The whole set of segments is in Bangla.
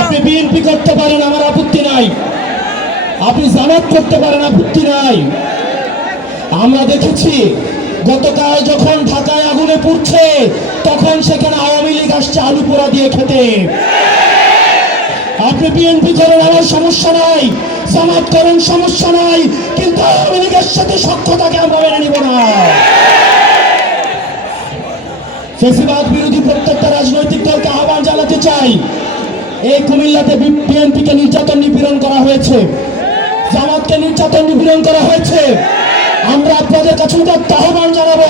আপনি বিএনপি করতে পারেন, আমার আপত্তি নাই। আপনি জামাত করতে পারেন, আপত্তি নাই। আমরা দেখেছি, গতকাল যখন ঢাকায় আগুনে পুড়ছে, তখন সেখানে আওয়ামী লীগ আসছে আলু পোড়া দিয়ে খেতে। আপনি বিএনপি করেন, আমার সমস্যা নাই। জামাত করেন, সমস্যা নাই। কিন্তু আওয়ামী লীগের সাথে সক্ষতাকে আমরা মেনে নিব না। ফেসিবাদ বিরোধী প্রত্যেকটা রাজনৈতিক দলকে আহ্বান জানাতে চাই। এই কুমিল্লাতে বিএনপিকে নির্যাতন নিপীড়ন করা হয়েছে। জামাতকে নির্যাতন নিপীড়ন করা হয়েছে। আমরা আপনাদের কাছে আহ্বান জানাব,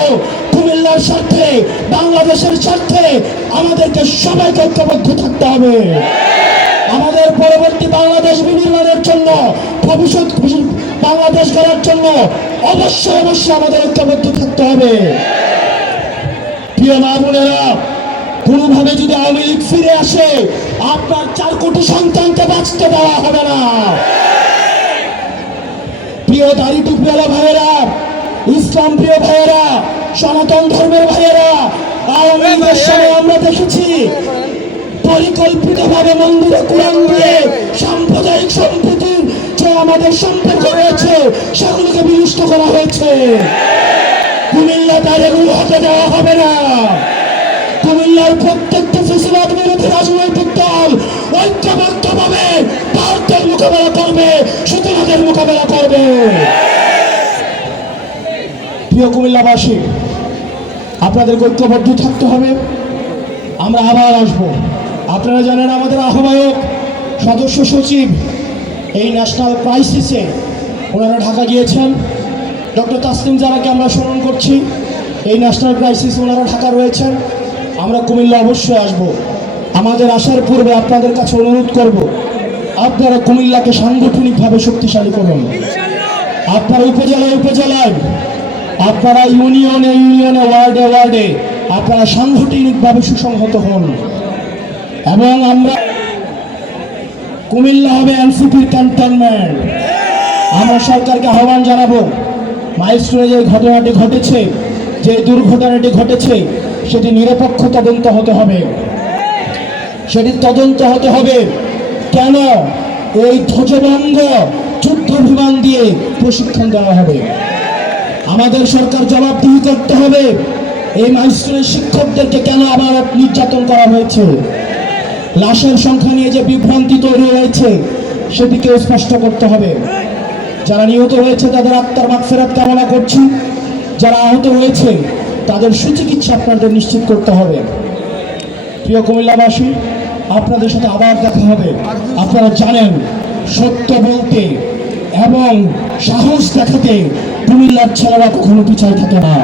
কুমিল্লার স্বার্থে, বাংলাদেশের স্বার্থে আমাদেরকে সবাইকে ঐক্যবদ্ধ থাকতে হবে। আমাদের পরবর্তী বাংলাদেশ বিনির্মাণের জন্য, ভবিষ্যৎ বাংলাদেশ করার জন্য অবশ্যই অবশ্যই আমাদের ঐক্যবদ্ধ থাকতে হবে। প্রিয় মা কোনোভাবে যদি আওয়ামী লীগ ফিরে আসে আপনার চার কোটি সন্তানকে বাঁচতে দেওয়া হবে না। প্রিয় দাড়ি টুপিওয়ালা ভাইয়েরা ইসলাম প্রিয় ভাইয়েরা সনাতন ধর্মের ভাইয়েরা আওয়ামী লীগের সময় আমরা দেখেছি পরিকল্পিতভাবে মন্দিরে কোরআন দিয়ে সাম্প্রদায়িক সম্প্রীতির যে আমাদের সম্পর্ক রয়েছে সেগুলোকে বিনষ্ট করা হয়েছে। কুমিল্লা তার এগুলো হতে দেওয়া হবে না। কুমিল্লার প্রত্যেকটা ফেসিবাদ বিরোধী রাজনৈতিক দল ঐক্যবদ্ধভাবে ভারতের মোকাবেলা করবে সুতরাদের মোকাবেলা করবে। প্রিয় কুমিল্লাবাসী, আপনাদের ঐক্যবদ্ধ থাকতে হবে। আমরা আবার আসব। আপনারা জানেন আমাদের আহ্বায়ক, সদস্য সচিব এই ন্যাশনাল ক্রাইসিসে ওনারা ঢাকা গিয়েছেন। ডক্টর তাসলিম জারাকে আমরা স্মরণ করছি। এই ন্যাশনাল ক্রাইসিস ওনারা ঢাকা রয়েছেন। আমরা কুমিল্লা অবশ্যই আসব। আমাদের আসার পূর্বে আপনাদের কাছে অনুরোধ করব, আপনারা কুমিল্লাকে সাংগঠনিকভাবে শক্তিশালী করুন। আপনারা উপজেলায় উপজেলায়, আপনারা ইউনিয়নে ইউনিয়নে, ওয়ার্ডে ওয়ার্ডে আপনারা সাংগঠনিকভাবে সুসংহত হন। এবং আমরা কুমিল্লা হবে এনসিপির ক্যান্টনমেন্ট। আমরা সরকারকে আহ্বান জানাব, মাইলস্টোনে যে ঘটনাটি ঘটেছে, যে দুর্ঘটনাটি ঘটেছে সেটি নিরপেক্ষ তদন্ত হতে হবে। সেটি তদন্ত হতে হবে কেন? এই ধ্বজভঙ্গ যুদ্ধ বিমান দিয়ে প্রশিক্ষণ দেওয়া হবে। আমাদের সরকার জবাবদিহি করতে হবে। এই মাইলস্টোনের শিক্ষকদেরকে কেন আবার নির্যাতন করা হয়েছে? লাশের সংখ্যা নিয়ে যে বিভ্রান্তি তৈরি হয়েছে, সেটিকে স্পষ্ট করতে হবে। যারা নিহত হয়েছে, তাদের আত্মার মাগফেরাত কামনা করছি। যারা আহত হয়েছে তাদের সুচিকিৎসা আপনাদের নিশ্চিত করতে হবে। প্রিয় কুমিল্লাবাসী, আপনাদের সাথে আবার দেখা হবে। আপনারা জানেন, সত্য বলতে এবং সাহস দেখাতে কুমিল্লার ছেলেরা কখনো পিছায় থাকে না।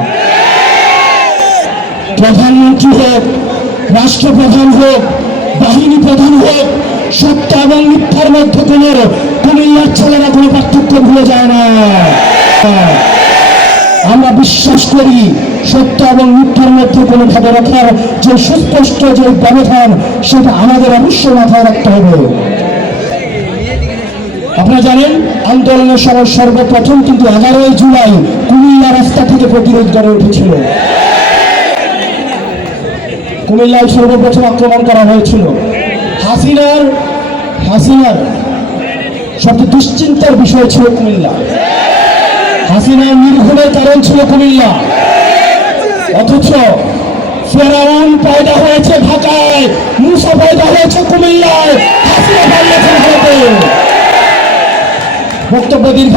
প্রধানমন্ত্রী হোক, রাষ্ট্রপ্রধান হোক, বাহিনী প্রধান হোক, সত্য এবং মিথ্যার মধ্যে কোনো কুমিল্লার ছেলেরা কোনো পার্থক্য ভুলে যায় না। আমরা বিশ্বাস করি সত্য এবং মিথ্যার মধ্যে কোনো ভাবে রাখার যে সুস্পষ্ট যে ব্যবধান, সেটা আমাদের অবশ্যই মাথায় রাখতে হবে। আপনারা জানেন, আন্দোলনের সময় সর্বপ্রথম কিন্তু এগারোই জুলাই কুমিল্লা রাস্তা থেকে প্রতিরোধ গড়ে উঠেছিল। কুমিল্লায় সর্বপ্রথম আক্রমণ করা হয়েছিল। হাসিনার হাসিনার সবচেয়ে দুশ্চিন্তার বিষয় ছিল কুমিল্লা। হাসিনার নির্ভুলের কারণ ছিল কুমিল্লা। অথচ ফেরাউন পয়দা হয়েছে ঢাকায়, মুসা পয়দা হয়েছে কুমিল্লায়। হাসিনা পালিয়েছেন ভারতে। বক্তব্য দীর্ঘ